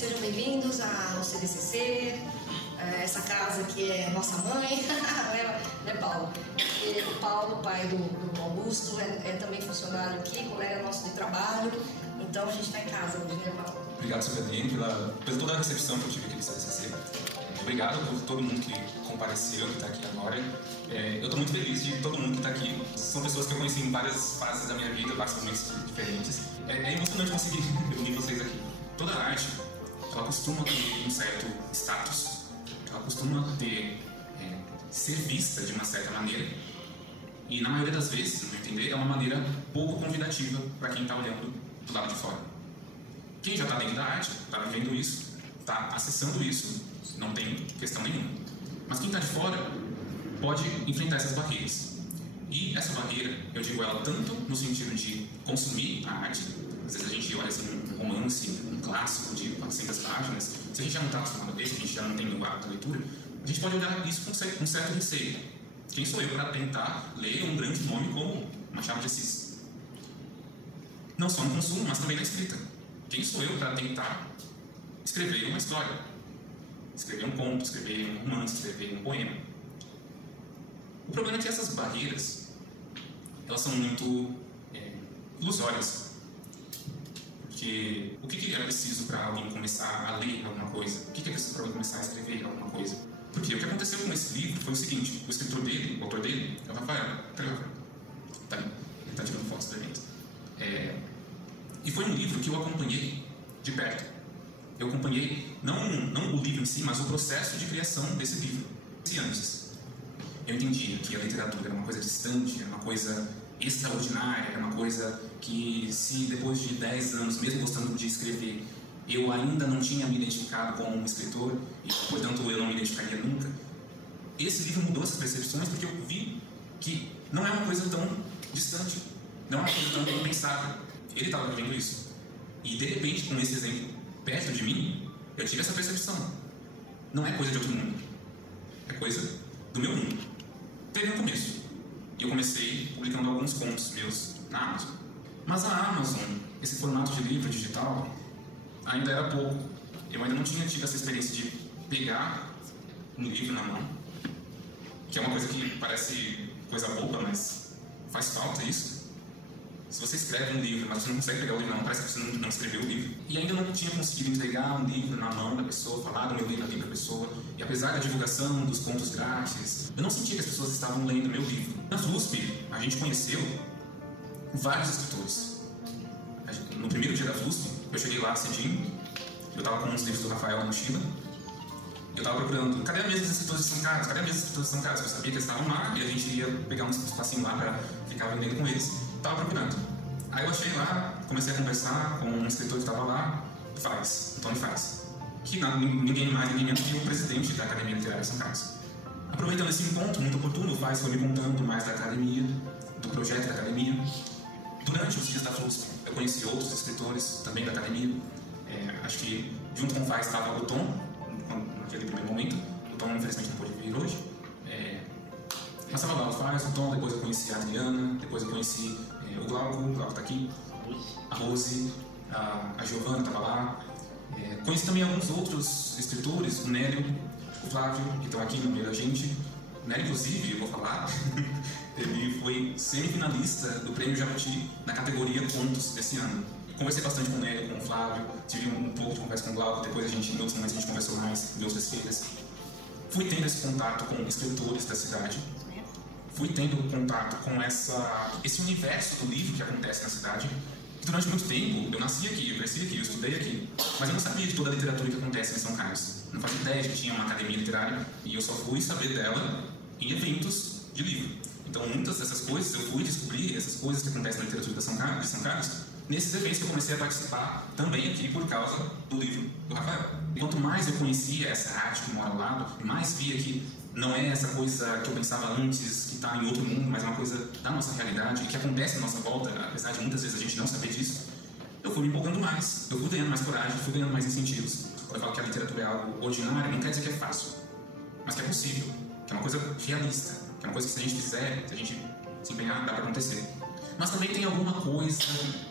Sejam bem-vindos ao CDCC, essa casa que é nossa mãe, né, Paulo? E o Paulo, pai do Augusto, é também funcionário aqui, colega nosso de trabalho, então a gente está em casa hoje, né, Paulo? Obrigado, Silvia, pela toda a recepção que eu tive aqui no CDCC. Obrigado por todo mundo que compareceu, que está aqui agora. Eu estou muito feliz de todo mundo que está aqui. São pessoas que eu conheci em várias fases da minha vida, vários momentos diferentes. É emocionante conseguir reunir vocês aqui. Toda a arte, ela costuma ter um certo status, ela costuma ser vista de uma certa maneira, e na maioria das vezes, no meu entender, é uma maneira pouco convidativa para quem está olhando do lado de fora. Quem já está dentro da arte, está vivendo isso, está acessando isso, não tem questão nenhuma. Mas quem está de fora pode enfrentar essas barreiras. E essa barreira, eu digo ela tanto no sentido de consumir a arte. Às vezes a gente olha assim, um romance, um clássico de 400 páginas, se a gente já não está acostumado a isso, se a gente já não tem o hábito da leitura, a gente pode olhar isso com um certo receio. Quem sou eu para tentar ler um grande nome como Machado de Assis? Não só no consumo, mas também na escrita. Quem sou eu para tentar escrever uma história? Escrever um conto, escrever um romance, escrever um poema. O problema é que essas barreiras, elas são muito ilusórias. Porque o que era preciso para alguém começar a ler alguma coisa? O que é preciso para alguém começar a escrever alguma coisa? Porque o que aconteceu com esse livro foi o seguinte: o escritor dele, o autor dele, é o Rafael. Tá ali, ele está tirando fotos do evento. E foi um livro que eu acompanhei de perto. Eu acompanhei não o livro em si, mas o processo de criação desse livro. E antes, eu entendia que a literatura era uma coisa distante, era uma coisa extraordinária, era uma coisa que, se depois de 10 anos, mesmo gostando de escrever, eu ainda não tinha me identificado como um escritor e, portanto, eu não me identificaria nunca, esse livro mudou essas percepções, porque eu vi que não é uma coisa tão distante, não é uma coisa tão impensável. Ele estava vivendo isso. E, de repente, com esse exemplo perto de mim, eu tive essa percepção. Não é coisa de outro mundo, é coisa do meu mundo. Teve um começo. E eu comecei publicando alguns contos meus na Amazon. Mas a Amazon, esse formato de livro digital, ainda era pouco. Eu ainda não tinha tido essa experiência de pegar um livro na mão, que é uma coisa que parece coisa boba, mas faz falta isso. Se você escreve um livro, mas você não consegue pegar o livro na mão, parece que você não escreveu o livro. E ainda não tinha conseguido entregar um livro na mão da pessoa, falar do meu livro ali para a pessoa. E apesar da divulgação dos contos grátis, eu não sentia que as pessoas estavam lendo meu livro. Na FLUSP, a gente conheceu vários escritores. No primeiro dia da FLUSP, eu cheguei lá cedinho, eu estava com uns livros do Rafael na mochila, eu estava procurando, cadê a mesa dos escritores de São Carlos? Cadê a mesa dos escritores de São Carlos? Eu sabia que eles estavam lá e a gente ia pegar um espacinho lá para ficar vendendo com eles. Estava procurando. Aí eu achei lá, comecei a conversar com um escritor que estava lá, Antônio Faz, que ninguém mais, ninguém menos que o presidente da Academia Literária de São Carlos. Aproveitando esse encontro muito oportuno, o Faz foi me contando mais da academia, do projeto da academia. Durante os dias da FLUSP, eu conheci outros escritores também da academia. Acho que junto com o Faz estava o Tom, naquele primeiro momento. O Tom, infelizmente, não pôde vir hoje. Mas estava lá o Faz, o Tom, depois eu conheci a Adriana, depois eu conheci o Glauco está aqui, a Rose, a Giovana estava lá. Conheci também alguns outros escritores, o Nélio, o Flávio, que estão aqui no meio da gente. O Nélio, inclusive, eu vou falar, ele foi semifinalista do Prêmio Jabuti na categoria Contos desse ano. Conversei bastante com o Nélio, com o Flávio, tive um pouco de conversa com o Glauco, depois em outros momentos a gente conversou mais, em outras feiras. Fui tendo esse contato com escritores da cidade. Fui tendo contato com esse universo do livro que acontece na cidade. Durante muito tempo, eu nasci aqui, eu cresci aqui, eu estudei aqui, mas eu não sabia de toda a literatura que acontece em São Carlos. Não fazia ideia de que tinha uma academia literária, e eu só fui saber dela em eventos de livro. Então, muitas dessas coisas, eu fui descobrir essas coisas que acontecem na literatura de São Carlos nesses eventos que eu comecei a participar também aqui por causa do livro do Rafael. E quanto mais eu conhecia essa arte que mora ao lado, mais via que não é essa coisa que eu pensava antes, que está em outro mundo, mas é uma coisa da nossa realidade, que acontece à nossa volta, apesar de muitas vezes a gente não saber disso. Eu fui me empolgando mais, eu fui ganhando mais coragem, fui ganhando mais incentivos. Quando eu falo que a literatura é algo ordinário, não quer dizer que é fácil, mas que é possível, que é uma coisa realista, que é uma coisa que, se a gente fizer, se a gente se empenhar, dá para acontecer. Mas também tem alguma coisa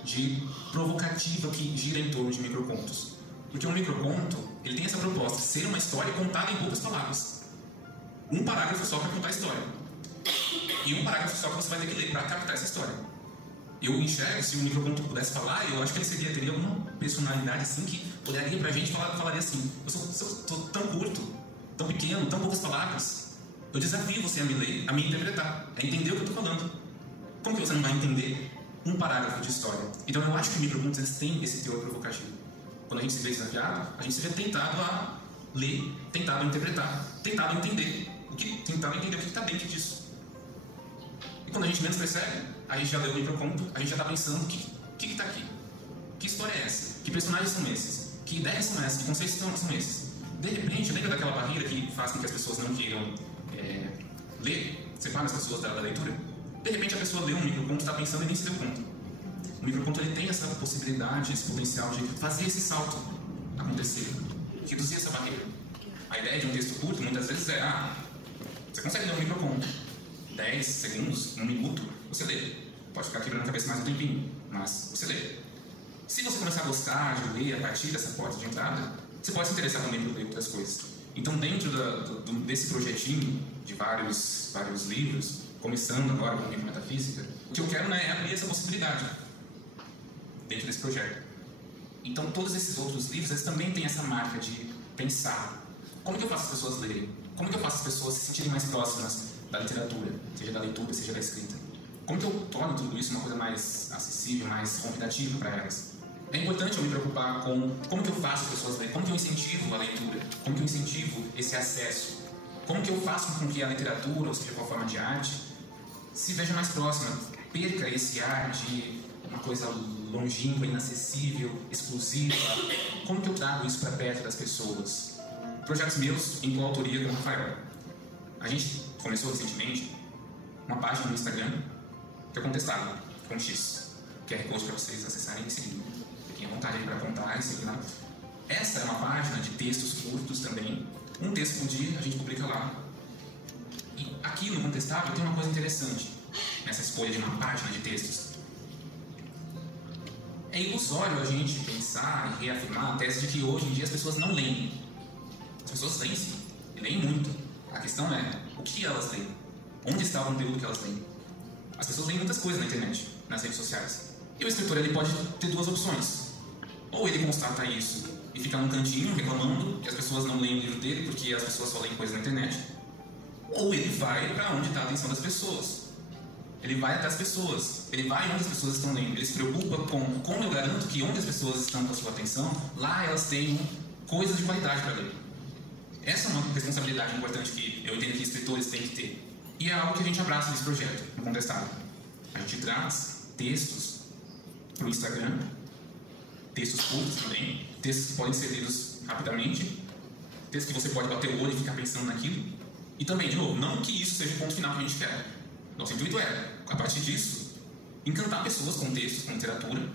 de provocativa que gira em torno de microcontos. Porque um microconto, ele tem essa proposta de ser uma história contada em poucas palavras. Um parágrafo só para contar a história. E um parágrafo só que você vai ter que ler para captar essa história. Eu enxergo, se um microconto pudesse falar, eu acho que ele teria alguma personalidade assim que olharia pra gente e falaria assim: eu sou tão curto, tão pequeno, tão poucas palavras. Eu desafio você a me ler, a me interpretar, a entender o que eu estou falando. Como que você não vai entender um parágrafo de história? Então eu acho que microcontos têm esse teor provocativo. Quando a gente se vê desafiado, a gente se vê tentado a ler, tentado a interpretar, tentado a entender o que está dentro disso. E quando a gente menos percebe, a gente já leu o microconto, a gente já está pensando: o que está aqui? Que história é essa? Que personagens são esses? Que ideias são essas? Que conceitos são esses? De repente, lembra daquela barreira que faz com que as pessoas não queiram ler, separa as pessoas da leitura? De repente a pessoa lê um microconto, está pensando e nem se deu conta. O microconto ele tem essa possibilidade, esse potencial de fazer esse salto acontecer, reduzir essa barreira. A ideia de um texto curto muitas vezes é: você consegue ler um microconto, 10 segundos, 1 minuto, você lê. Pode ficar quebrando a cabeça mais um tempinho, mas você lê. Se você começar a gostar de ler a partir dessa porta de entrada, você pode se interessar também por ler outras coisas. Então, dentro desse projetinho de vários livros, começando agora com a metafísica, o que eu quero é abrir essa possibilidade dentro desse projeto. Então, todos esses outros livros, eles também têm essa marca de pensar: como que eu faço as pessoas lerem? Como que eu faço as pessoas se sentirem mais próximas da literatura, seja da leitura, seja da escrita? Como que eu torno tudo isso uma coisa mais acessível, mais convidativa para elas? É importante eu me preocupar com como que eu faço as pessoas lerem, como que eu incentivo a leitura, como que eu incentivo esse acesso, como que eu faço com que a literatura, ou seja, qual forma de arte, se veja mais próxima, perca esse ar de uma coisa longínqua, inacessível, exclusiva. Como que eu trago isso para perto das pessoas? Projetos meus em coautoria com o Rafael. A gente começou recentemente uma página no Instagram que é Contestável, com X, QR Code para vocês acessarem e seguir. Fiquem à vontade aí para apontar e seguir lá. Essa é uma página de textos curtos também. Um texto por dia a gente publica lá. E aqui no Contestável tem uma coisa interessante nessa escolha de uma página de textos. É ilusório a gente pensar e reafirmar a tese de que hoje em dia as pessoas não leem. As pessoas leem sim, e leem muito. A questão é, o que elas leem? Onde está o conteúdo que elas leem? As pessoas leem muitas coisas na internet, nas redes sociais. E o escritor ele pode ter duas opções. Ou ele constata isso e fica num cantinho reclamando que as pessoas não leem o livro dele porque as pessoas só leem coisas na internet. Ou ele vai para onde está a atenção das pessoas. Ele vai até as pessoas. Ele vai onde as pessoas estão lendo. Ele se preocupa com como eu garanto que onde as pessoas estão com a sua atenção, lá elas tenham coisas de qualidade para ler. Essa é uma responsabilidade importante que eu entendo que escritores têm que ter. E é algo que a gente abraça nesse projeto, no Contestável. A gente traz textos para o Instagram, textos curtos também, textos que podem ser lidos rapidamente, textos que você pode bater o olho e ficar pensando naquilo. E também, de novo, não que isso seja o ponto final que a gente quer. Nosso intuito é, a partir disso, encantar pessoas com textos, com literatura,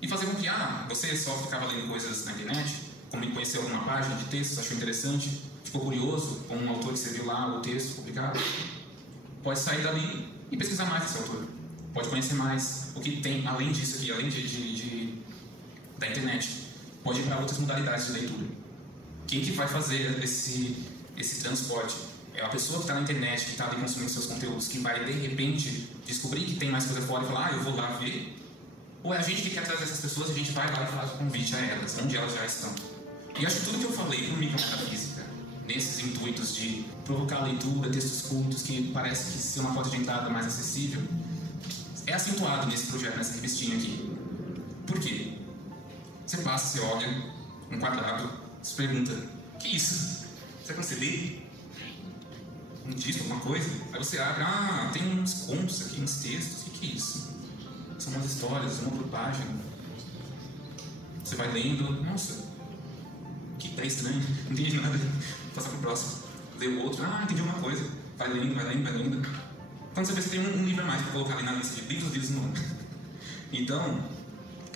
e fazer com que, você só ficava lendo coisas na internet, como conheceu alguma página de textos, achou interessante, ficou curioso com um autor que você viu lá, o texto publicado, pode sair dali e pesquisar mais esse autor. Pode conhecer mais o que tem além disso aqui, além da internet. Pode ir para outras modalidades de leitura. Quem que vai fazer esse transporte? É a pessoa que está na internet, que está ali consumindo seus conteúdos, que vai, de repente, descobrir que tem mais coisa fora e falar, eu vou lá ver? Ou é a gente que quer trazer essas pessoas e a gente vai lá e faz o convite a elas, onde elas já estão? E acho que tudo que eu falei para o Micrometafísica, nesses intuitos de provocar a leitura, textos curtos, que parece que ser uma porta de entrada mais acessível, é acentuado nesse projeto, nessa revistinha aqui. Por quê? Você passa, você olha um quadrado, se pergunta, o que é isso? Será que você lê? Um disco, alguma coisa? Aí você abre, tem uns contos aqui, uns textos, o que é isso? São umas histórias, uma outra página. Você vai lendo, nossa, que tá estranho, não entendi nada, passa pro próximo. Lê o outro, entendi uma coisa. Vai lendo, vai lendo, vai lendo. Quando você vê, você tem um livro a mais para colocar ali na lista de livros no ano. Então,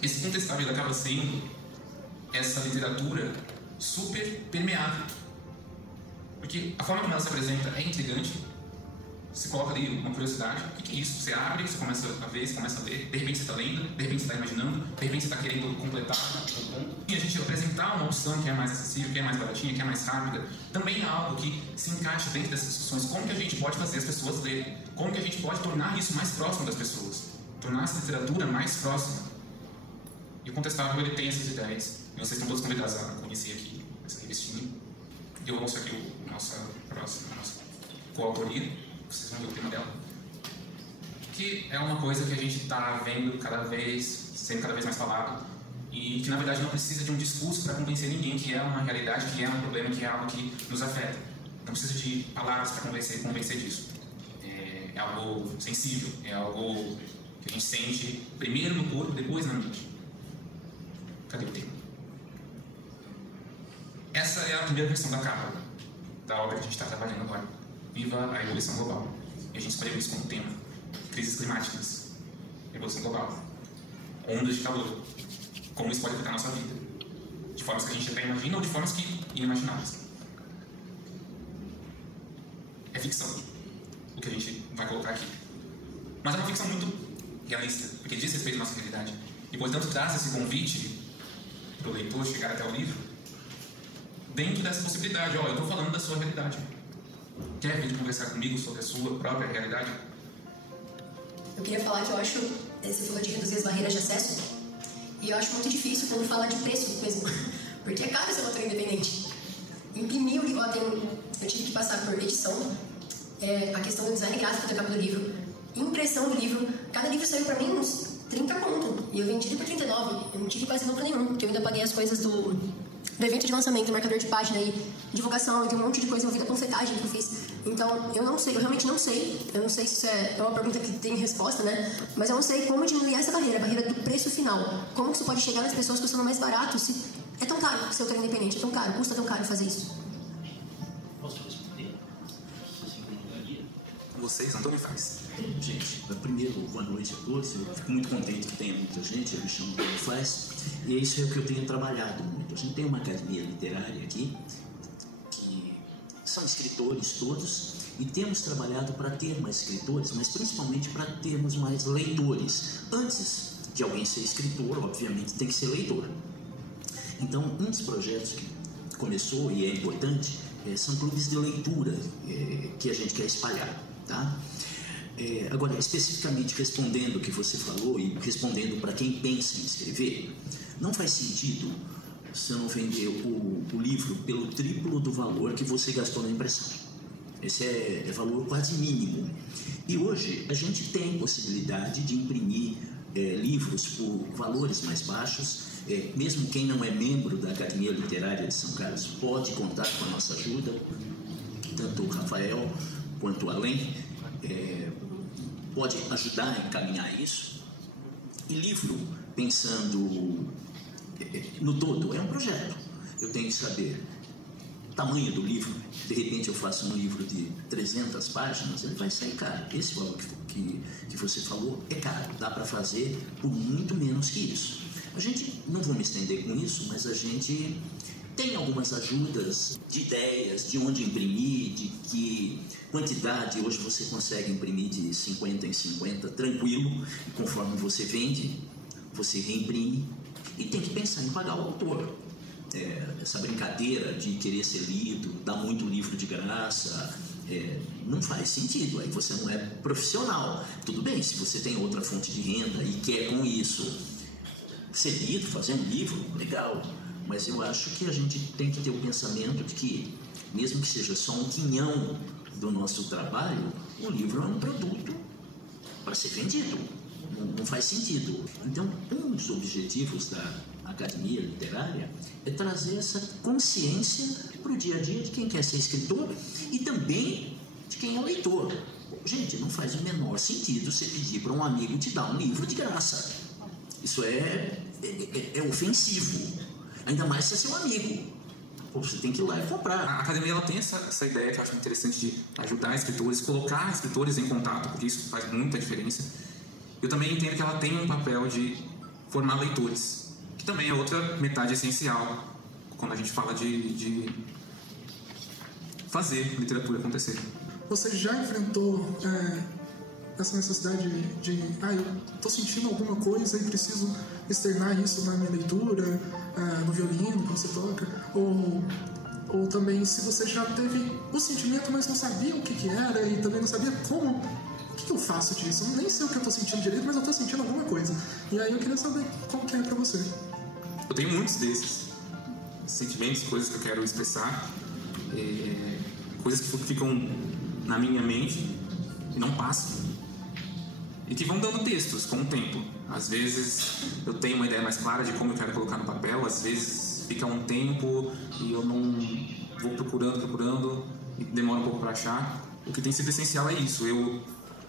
esse Contestável ele acaba sendo essa literatura super permeável. Porque a forma como ela se apresenta é intrigante, Você coloca ali uma curiosidade, o que é isso? Você abre, você começa a ver, você começa a ler, de repente você está lendo, de repente você está imaginando, de repente você está querendo completar um ponto. E a gente apresentar uma opção que é mais acessível, que é mais baratinha, que é mais rápida, também é algo que se encaixa dentro dessas discussões. Como que a gente pode fazer as pessoas lerem? Como que a gente pode tornar isso mais próximo das pessoas? Tornar essa literatura mais próxima. E o Contestável, ele tem essas ideias. E vocês estão todos convidados a conhecer aqui essa revistinha. Eu vou mostrar aqui a nossa coautoria. Vocês vão ver o tema dela. Que é uma coisa que a gente está vendo sendo cada vez mais falado. E que, na verdade, não precisa de um discurso para convencer ninguém que é uma realidade, que é um problema, que é algo que nos afeta. Não precisa de palavras para convencer disso. É algo sensível, é algo que a gente sente primeiro no corpo, depois na mente. Cadê o tema? Essa é a primeira versão da capa da obra que a gente está trabalhando agora. Viva a evolução global. E a gente escolheu isso como tema. Crises climáticas, evolução global, ondas de calor. Como isso pode afetar a nossa vida. De formas que a gente até imagina ou de formas que inimagináveis. É ficção, o que a gente vai colocar aqui. Mas é uma ficção muito realista, porque diz respeito à nossa realidade. E, portanto, traz esse convite para o leitor chegar até o livro dentro dessa possibilidade. Eu estou falando da sua realidade. Quer vir conversar comigo sobre a sua própria realidade? Eu queria falar que eu acho, você falou de reduzir as barreiras de acesso, e eu acho muito difícil quando fala de preço mesmo, porque é caro ser um autor independente. Imprimir o livro, eu tive que passar por edição, a questão do design gráfico da capa do livro, impressão do livro. Cada livro saiu pra mim uns 30 conto, e eu vendi ele por 39, eu não tive quase lucro nenhum, porque eu ainda paguei as coisas do evento de lançamento, do marcador de página e divulgação, e de um monte de coisa envolvida, panfletagem que eu fiz. Então, eu não sei, eu realmente não sei. Eu não sei se isso é uma pergunta que tem resposta, né? Mas eu não sei como diminuir essa barreira, a barreira do preço final. Como que isso pode chegar nas pessoas custando mais barato? Se é tão caro ser autor independente, é tão caro, custa tão caro fazer isso. Posso responder? Com vocês, Antônio faz. Gente, primeiro, boa noite a todos. Eu fico muito contente que tenha muita gente, eu me chamo Antônio Faz, e isso é o que eu tenho trabalhado muito. A gente tem uma academia literária aqui, que são escritores todos, e temos trabalhado para ter mais escritores, mas principalmente para termos mais leitores. Antes de alguém ser escritor, obviamente tem que ser leitor. Então, um dos projetos que começou e é importante são clubes de leitura que a gente quer espalhar, tá? Agora, especificamente respondendo o que você falou e respondendo para quem pensa em escrever, não faz sentido você não vender o livro pelo triplo do valor que você gastou na impressão. Esse é valor quase mínimo. E hoje a gente tem possibilidade de imprimir livros por valores mais baixos. Mesmo quem não é membro da Academia Literária de São Carlos pode contar com a nossa ajuda, tanto o Rafael quanto o Além pode ajudar a encaminhar isso. E livro, pensando no todo, é um projeto. Eu tenho que saber o tamanho do livro. De repente eu faço um livro de 300 páginas, ele vai sair caro. Esse valor que você falou é caro, dá para fazer por muito menos que isso. A gente, não vou me estender com isso, mas a gente tem algumas ajudas de ideias, de onde imprimir, de que quantidade. Hoje você consegue imprimir de 50 em 50 tranquilo, e conforme você vende, você reimprime. E tem que pensar em pagar o autor. Essa brincadeira de querer ser lido, dar muito livro de graça, não faz sentido. Aí você não é profissional. Tudo bem, se você tem outra fonte de renda e quer com isso ser lido, fazer um livro, legal. Mas eu acho que a gente tem que ter o pensamento de que, mesmo que seja só um quinhão do nosso trabalho, o livro é um produto para ser vendido. Não faz sentido. Então, um dos objetivos da Academia Literária é trazer essa consciência para o dia a dia de quem quer ser escritor e também de quem é leitor. Gente, não faz o menor sentido você pedir para um amigo te dar um livro de graça. Isso é ofensivo. Ainda mais se é seu amigo. Você tem que ir lá e comprar. A academia ela tem essa ideia que eu acho interessante de ajudar escritores, colocar escritores em contato, porque isso faz muita diferença. Eu também entendo que ela tem um papel de formar leitores, que também é outra metade essencial quando a gente fala de fazer literatura acontecer. você já enfrentou essa necessidade de eu estou sentindo alguma coisa e preciso externar isso na minha leitura, no violino, quando você toca, ou também se você já teve o sentimento, mas não sabia o que era e também não sabia como, o que eu faço disso? Eu nem sei o que eu estou sentindo direito, mas eu estou sentindo alguma coisa. E aí eu queria saber como que é para você. Eu tenho muitos desses sentimentos, coisas que eu quero expressar, coisas que ficam na minha mente e não passam. E que vão dando textos com o tempo. Às vezes eu tenho uma ideia mais clara de como eu quero colocar no papel, às vezes fica um tempo e eu não vou procurando e demora um pouco para achar. O que tem sido essencial é isso, eu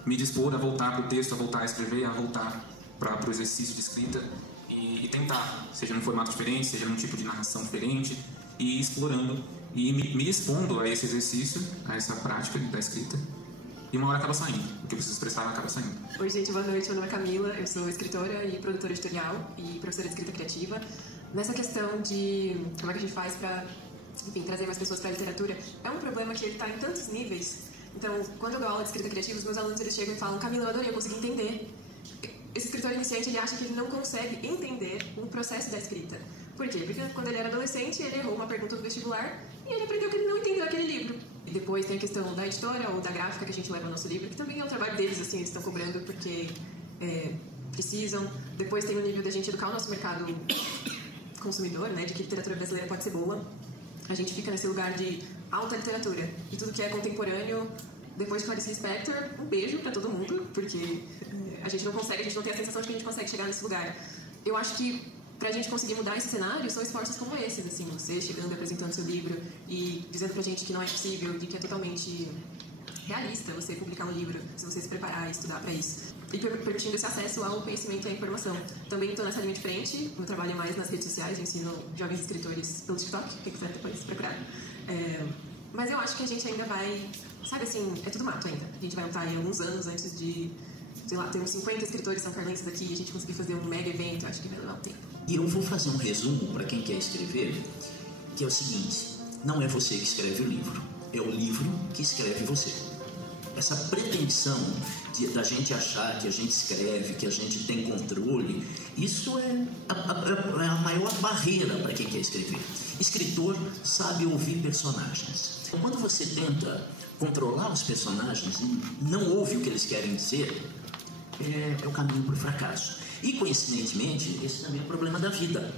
me dispor a voltar para o texto, a voltar a escrever, a voltar para o exercício de escrita e tentar, seja num formato diferente, seja num tipo de narração diferente, e ir explorando e me expondo a esse exercício, a essa prática da escrita. E uma hora acaba saindo, o que eu preciso expressar acaba saindo. Oi gente, boa noite, meu nome é Camila, eu sou escritora e produtora editorial e professora de escrita criativa. Nessa questão de como é que a gente faz para, enfim, trazer mais pessoas para a literatura, é um problema que ele está em tantos níveis. Então, quando eu dou aula de escrita criativa, os meus alunos eles chegam e falam: Camila, eu adorei, eu consegui entender. Esse escritor iniciante, ele acha que ele não consegue entender o processo da escrita. Por quê? Porque quando ele era adolescente, ele errou uma pergunta do vestibular e ele aprendeu que ele não entendeu aquele livro. E depois tem a questão da editora ou da gráfica que a gente leva no nosso livro, que também é um trabalho deles, assim, eles estão cobrando porque precisam. Depois tem o nível da gente educar o nosso mercado consumidor, né, de que literatura brasileira pode ser boa. A gente fica nesse lugar de alta literatura. E tudo que é contemporâneo, depois de Clarice Lispector, um beijo pra todo mundo, porque a gente não tem a sensação de que a gente consegue chegar nesse lugar. Eu acho que pra gente conseguir mudar esse cenário, são esforços como esses, assim, você chegando, apresentando seu livro e dizendo pra gente que não é possível, de que é totalmente realista você publicar um livro, se você se preparar e estudar pra isso. E permitindo esse acesso ao conhecimento e à informação. Também estou nessa linha de frente, eu trabalho mais nas redes sociais, eu ensino jovens escritores pelo TikTok, quem quiser depois procurar. Mas eu acho que a gente ainda vai, sabe assim, é tudo mato ainda. A gente vai lutar aí alguns anos antes de, sei lá, ter uns 50 escritores são-carlenses aqui e a gente conseguir fazer um mega evento, acho que vai levar um tempo. E eu vou fazer um resumo para quem quer escrever, que é o seguinte: não é você que escreve o livro, é o livro que escreve você. Essa pretensão da gente achar que a gente escreve, que a gente tem controle, isso é a maior barreira para quem quer escrever. Escritor sabe ouvir personagens. Quando você tenta controlar os personagens e não ouve o que eles querem dizer, é o caminho para o fracasso. E, coincidentemente, esse também é o problema da vida.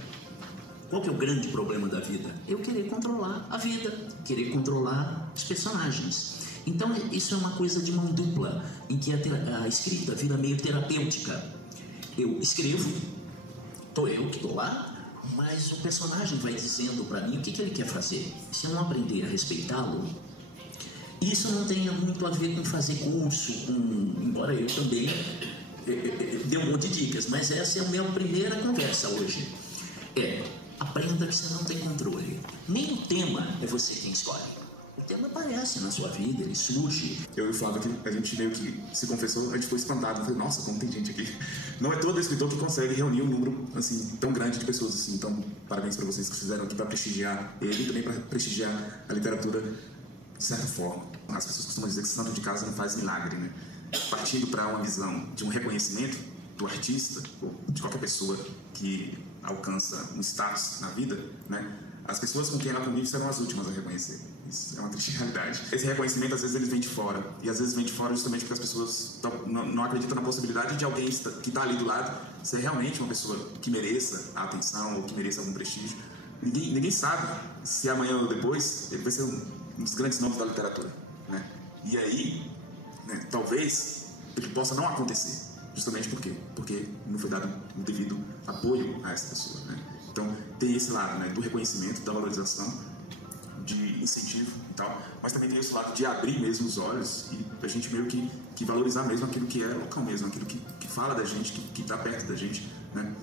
Qual que é o grande problema da vida? Eu querer controlar a vida, querer controlar os personagens. Então, isso é uma coisa de mão dupla, em que a escrita vira meio terapêutica. Eu escrevo, eu que estou lá, mas o personagem vai dizendo para mim o que ele quer fazer. Se eu não aprender a respeitá-lo, isso não tem muito a ver com fazer curso, embora eu também dê um monte de dicas, mas essa é a minha primeira conversa hoje. Aprenda que você não tem controle. Nem o tema é você quem escolhe. O tema aparece na sua vida, ele surge. Eu e o Flávio, a gente meio que se confessou, a gente ficou espantado. Eu falei, nossa, como tem gente aqui. Não é todo escritor que consegue reunir um número assim, tão grande de pessoas. Assim. Então, parabéns para vocês que fizeram aqui para prestigiar ele e também para prestigiar a literatura de certa forma. As pessoas costumam dizer que santo de casa não faz milagre, né? Partindo para uma visão de um reconhecimento do artista, ou de qualquer pessoa que alcança um status na vida, né? As pessoas com quem ela convive serão as últimas a reconhecer. Isso é uma triste realidade. Esse reconhecimento, às vezes, ele vem de fora. E, às vezes, vem de fora justamente porque as pessoas não acreditam na possibilidade de alguém que está ali do lado ser realmente uma pessoa que mereça a atenção ou que mereça algum prestígio. Ninguém sabe se amanhã ou depois ele vai ser um dos grandes nomes da literatura, né? E aí, né, talvez ele possa não acontecer. Justamente por quê? Porque não foi dado o devido apoio a essa pessoa, né? Então, tem esse lado, né, do reconhecimento, da valorização, de incentivo e tal, mas também tem esse lado de abrir mesmo os olhos e a gente meio que valorizar mesmo aquilo que é local mesmo, aquilo que fala da gente, que está perto da gente, né?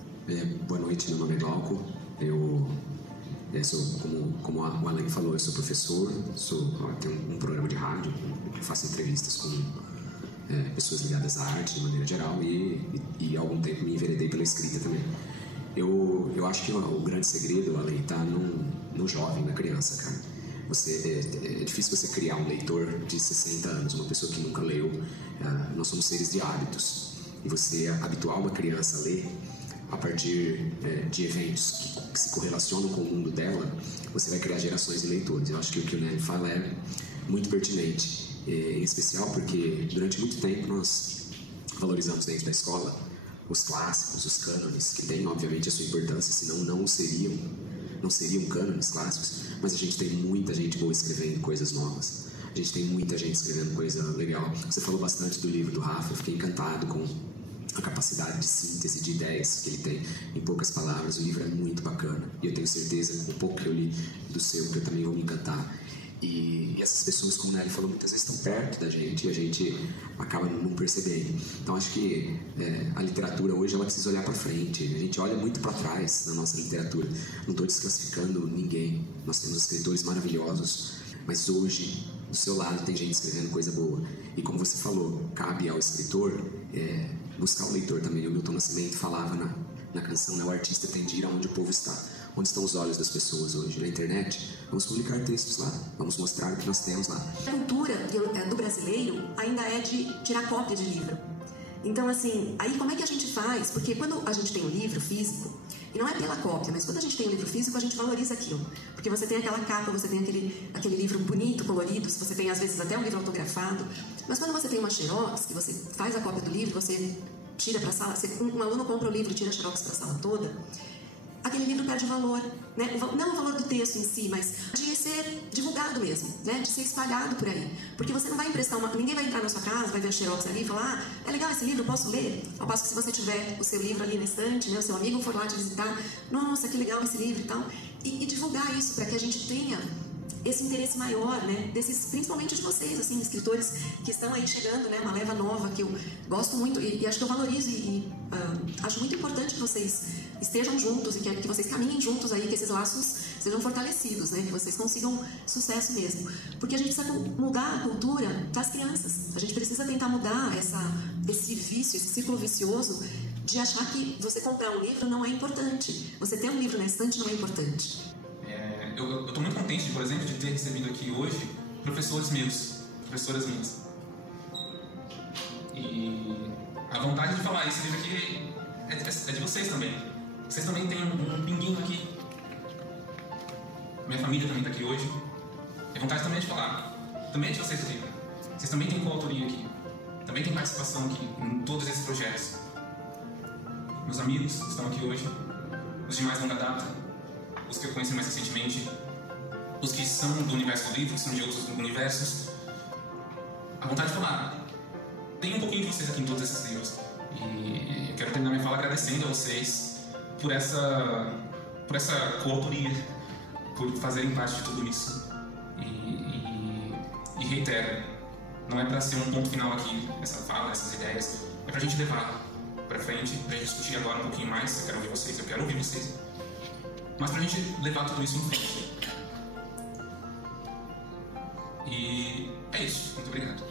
Boa noite, meu nome é Glauco. Eu sou, como a Alan falou, eu sou professor, tenho um programa de rádio, faço entrevistas com pessoas ligadas à arte de maneira geral e há algum tempo me enveredei pela escrita também. Eu acho que o grande segredo, Alan, está no jovem, na criança, cara. É difícil você criar um leitor de 60 anos, uma pessoa que nunca leu. Nós somos seres de hábitos. E você habituar uma criança a ler a partir de eventos que se correlacionam com o mundo dela, você vai criar gerações de leitores. Eu acho que o que o Nery fala é muito pertinente, em especial porque durante muito tempo nós valorizamos dentro da escola os clássicos, os cânones, que têm obviamente a sua importância, senão não seriam cânones clássicos, mas a gente tem muita gente boa escrevendo coisas novas. A gente tem muita gente escrevendo coisa legal. Você falou bastante do livro do Rafa, eu fiquei encantado com a capacidade de síntese de ideias que ele tem em poucas palavras. O livro é muito bacana e eu tenho certeza, com o pouco que eu li do seu, que eu também vou me encantar. E essas pessoas, como o Nery falou, muitas vezes estão perto da gente e a gente acaba não percebendo. Então acho que a literatura hoje ela precisa olhar para frente. A gente olha muito para trás na nossa literatura. Não estou desclassificando ninguém. Nós temos escritores maravilhosos, mas hoje do seu lado tem gente escrevendo coisa boa. E como você falou, cabe ao escritor buscar o leitor também. O Milton Nascimento falava na canção, né, o artista tem de ir aonde o povo está. Onde estão os olhos das pessoas hoje? Na internet? Vamos publicar textos lá, vamos mostrar o que nós temos lá. A cultura do brasileiro ainda é de tirar cópia de livro. Então, assim, aí como é que a gente faz? Porque quando a gente tem um livro físico, e não é pela cópia, mas quando a gente tem um livro físico, a gente valoriza aquilo. Porque você tem aquela capa, você tem aquele livro bonito, colorido, você tem às vezes até um livro autografado. Mas quando você tem uma xerox, que você faz a cópia do livro, você tira para a sala, um aluno compra o livro e tira a xerox para a sala toda, aquele livro perde valor, né? Não o valor do texto em si, mas de ser divulgado mesmo, né? De ser espalhado por aí. Porque você não vai emprestar ninguém vai entrar na sua casa, vai ver a xerox ali e falar, é legal esse livro, eu posso ler? Ao passo que se você tiver o seu livro ali na estante, né? O seu amigo for lá te visitar, nossa, que legal esse livro e tal. E divulgar isso para que a gente tenha esse interesse maior, né? Principalmente de vocês, assim, escritores que estão aí chegando, né? Uma leva nova que eu gosto muito e acho que eu valorizo e acho muito importante que vocês estejam juntos e que vocês caminhem juntos aí, que esses laços sejam fortalecidos, né? Que vocês consigam sucesso mesmo. Porque a gente precisa mudar a cultura das crianças. A gente precisa tentar mudar esse vício, esse ciclo vicioso de achar que você comprar um livro não é importante. Você ter um livro na estante não é importante. Eu estou muito contente, por exemplo, de ter recebido aqui hoje professores meus, professoras minhas. E a vontade de falar esse livro aqui é de vocês também. Vocês também têm um pinguinho aqui. Minha família também está aqui hoje. E a vontade também é de falar. Também é de vocês aqui. Vocês também têm coautoria aqui. Também têm participação aqui em todos esses projetos. Meus amigos estão aqui hoje. Os de mais longa data. Os que eu conheci mais recentemente, os que são do universo do livro, que são de outros universos. A vontade de falar. Tem um pouquinho de vocês aqui em todos esses livros. E eu quero terminar minha fala agradecendo a vocês por essa coautoria, por fazerem parte de tudo isso. E reitero, não é para ser um ponto final aqui, essa fala, essas ideias, é para a gente levar para frente, para a gente discutir agora um pouquinho mais. Eu quero ouvir vocês. Mas pra gente levar tudo isso em frente. E é isso. Muito obrigado.